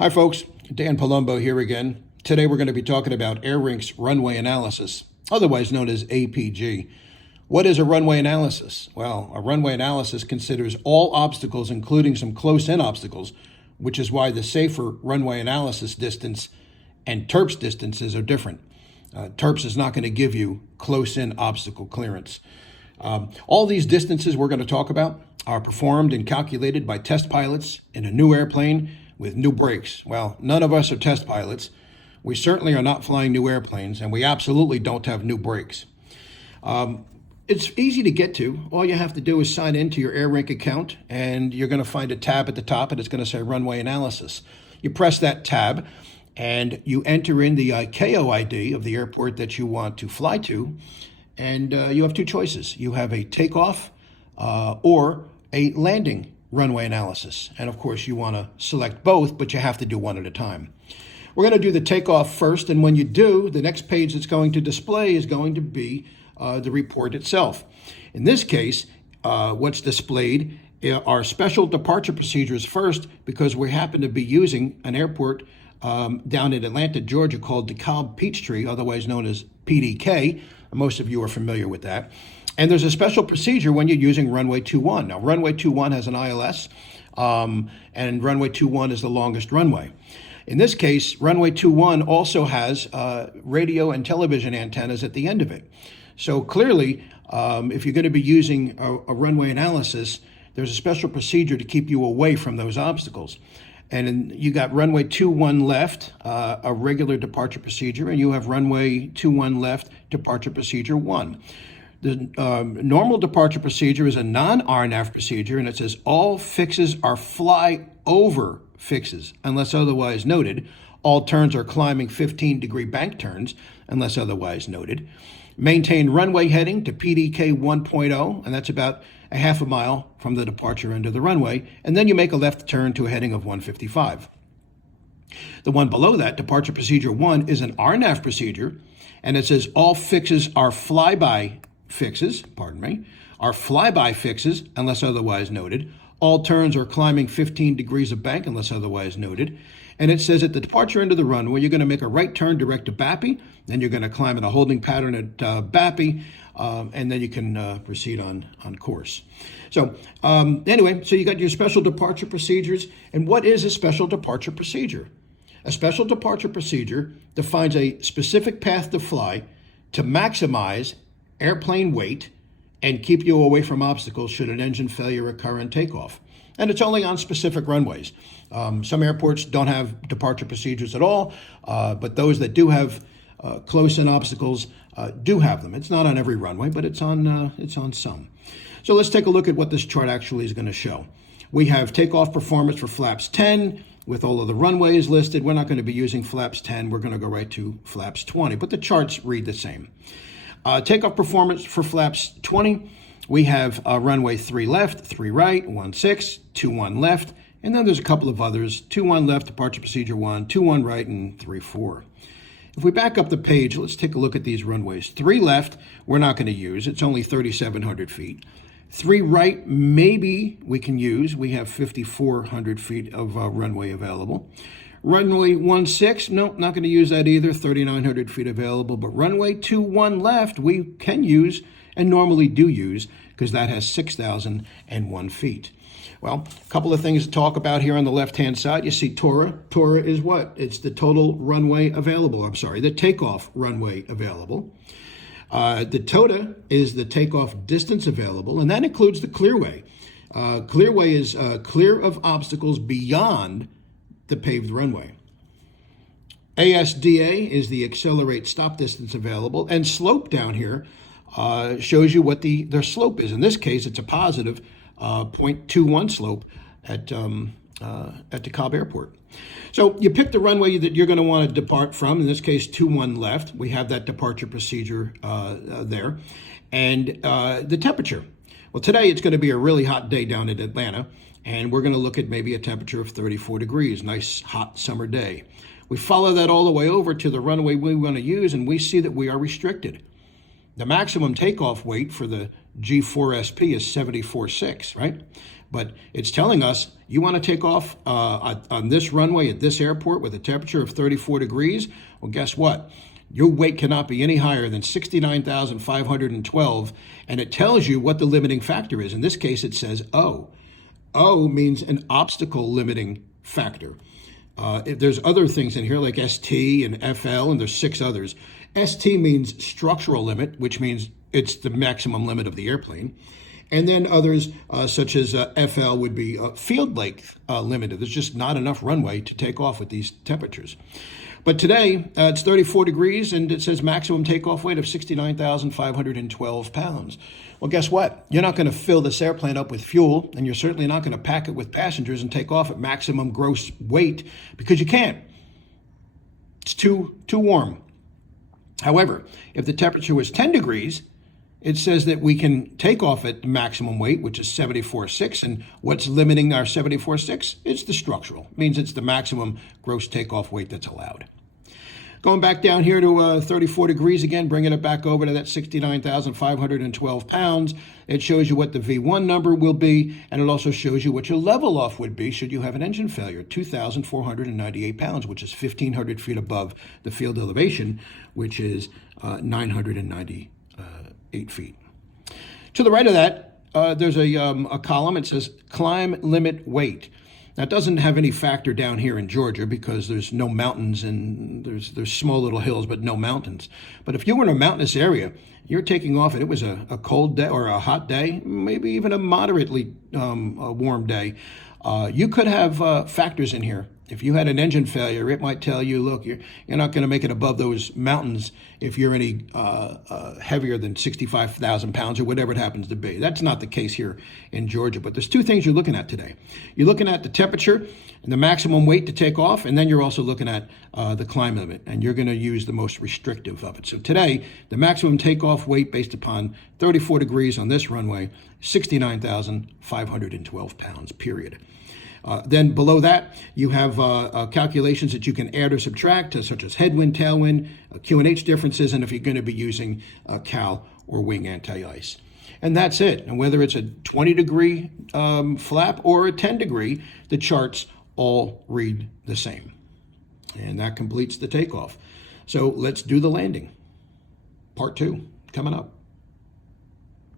Hi folks, Dan Palumbo here again. Today we're going to be talking about ARINC's runway analysis, otherwise known as APG. What is a runway analysis? Well, a runway analysis considers all obstacles, including some close-in obstacles, which is why the safer runway analysis distance and TERPS distances are different. TERPS is not going to give you close-in obstacle clearance. All these distances we're going to talk about are performed and calculated by test pilots in a new airplane with new brakes. Well, none of us are test pilots. We certainly are not flying new airplanes, and we absolutely don't have new brakes. It's easy to get to. All you have to do is sign into your ARINC account, and you're going to find a tab at the top, and it's going to say Runway Analysis. You press that tab, and you enter in the ICAO ID of the airport that you want to fly to, and you have two choices. You have a takeoff or a landing runway analysis. And of course, you want to select both, but you have to do one at a time. We're going to do the takeoff first, and when you do, the next page that's going to display is going to be the report itself. In this case, what's displayed are special departure procedures first, because we happen to be using an airport down in Atlanta, Georgia, called DeKalb Peachtree, otherwise known as PDK. Most of you are familiar with that. And there's a special procedure when you're using Runway 21. Now, Runway 21 has an ILS, and Runway 21 is the longest runway. In this case, Runway 21 also has radio and television antennas at the end of it. So clearly, if you're going to be using a runway analysis, there's a special procedure to keep you away from those obstacles. And you got Runway 21 left, a regular departure procedure, and you have Runway 21 left, departure procedure 1. The normal departure procedure is a non-RNAV procedure, and it says all fixes are fly-over fixes, unless otherwise noted. All turns are climbing 15-degree bank turns, unless otherwise noted. Maintain runway heading to PDK 1.0, and that's about a half a mile from the departure end of the runway, and then you make a left turn to a heading of 155. The one below that, departure procedure 1, is an RNAV procedure, and it says all fixes are flyby fixes, are flyby fixes, unless otherwise noted. All turns are climbing 15 degrees of bank, unless otherwise noted. And it says at the departure end of the runway, you're going to make a right turn direct to BAPI, then you're going to climb in a holding pattern at BAPI, and then you can proceed on course. So anyway, so you got your special departure procedures. And what is a special departure procedure? A special departure procedure defines a specific path to fly to maximize airplane weight and keep you away from obstacles should an engine failure occur in takeoff. And it's only on specific runways. Some airports don't have departure procedures at all, but those that do have close-in obstacles do have them. It's not on every runway, but it's on some. So let's take a look at what this chart actually is going to show. We have takeoff performance for flaps 10 with all of the runways listed. We're not going to be using flaps 10. We're going to go right to flaps 20, but the charts read the same. Takeoff performance for flaps 20, we have runway 3 left, 3 right, 16, 21 left, and then there's a couple of others, 21 left, departure procedure 1, 21 right, and 34. If we back up the page, let's take a look at these runways. 3 left, we're not going to use. It's only 3,700 feet. 3 right, maybe we can use. We have 5,400 feet of runway available. Runway 16, nope, not going to use that either, 3,900 feet available. But runway 21 left, we can use and normally do use because that has 6,001 feet. Well, a couple of things to talk about here on the left-hand side. You see TORA. TORA is what? It's the total runway available. The takeoff runway available. The TOTA is the takeoff distance available, and that includes the clearway. Clearway is clear of obstacles beyond the paved runway. ASDA is the accelerate stop distance available, and slope down here shows you what their slope is. In this case, it's a positive 0.21 slope at DeKalb Airport. So you pick the runway that you're going to want to depart from. In this case, 21 left. We have that departure procedure there. And the temperature. Well, today it's going to be a really hot day down in Atlanta, and we're going to look at maybe a temperature of 34 degrees, nice hot summer day. We follow that all the way over to the runway we want to use, and we see that we are restricted. The maximum takeoff weight for the G4SP is 74.6, right? But it's telling us you want to take off on this runway at this airport with a temperature of 34 degrees. Well, guess what? Your weight cannot be any higher than 69,512, and it tells you what the limiting factor is. In this case, it says O. O means an obstacle limiting factor. There's other things in here like ST and FL, and there's 6 others. ST means structural limit, which means it's the maximum limit of the airplane. And then others such as FL would be field length limited. There's just not enough runway to take off with these temperatures. But today, it's 34 degrees, and it says maximum takeoff weight of 69,512 pounds. Well, guess what? You're not going to fill this airplane up with fuel, and you're certainly not going to pack it with passengers and take off at maximum gross weight, because you can't. It's too warm. However, if the temperature was 10 degrees, it says that we can take off at the maximum weight, which is 74.6. And what's limiting our 74.6? It's the structural. It means it's the maximum gross takeoff weight that's allowed. Going back down here to 34 degrees again, bringing it back over to that 69,512 pounds. It shows you what the V1 number will be, and it also shows you what your level off would be should you have an engine failure, 2,498 pounds, which is 1,500 feet above the field elevation, which is 998 feet. To the right of that, there's a column. It says climb limit weight. That doesn't have any factor down here in Georgia because there's no mountains and there's small little hills, but no mountains. But if you were in a mountainous area, you're taking off and it was a cold day or a hot day, maybe even a moderately warm day, you could have factors in here. If you had an engine failure, it might tell you, look, you're not going to make it above those mountains if you're any heavier than 65,000 pounds or whatever it happens to be. That's not the case here in Georgia. But there's 2 things you're looking at today. You're looking at the temperature and the maximum weight to take off, and then you're also looking at the climb limit, and you're going to use the most restrictive of it. So today, the maximum takeoff weight based upon 34 degrees on this runway, 69,512 pounds, period. Then below that, you have calculations that you can add or subtract, such as headwind, tailwind, QNH differences, and if you're going to be using cowl or wing anti-ice. And that's it. And whether it's a 20-degree flap or a 10-degree, the charts all read the same. And that completes the takeoff. So let's do the landing. Part 2 coming up.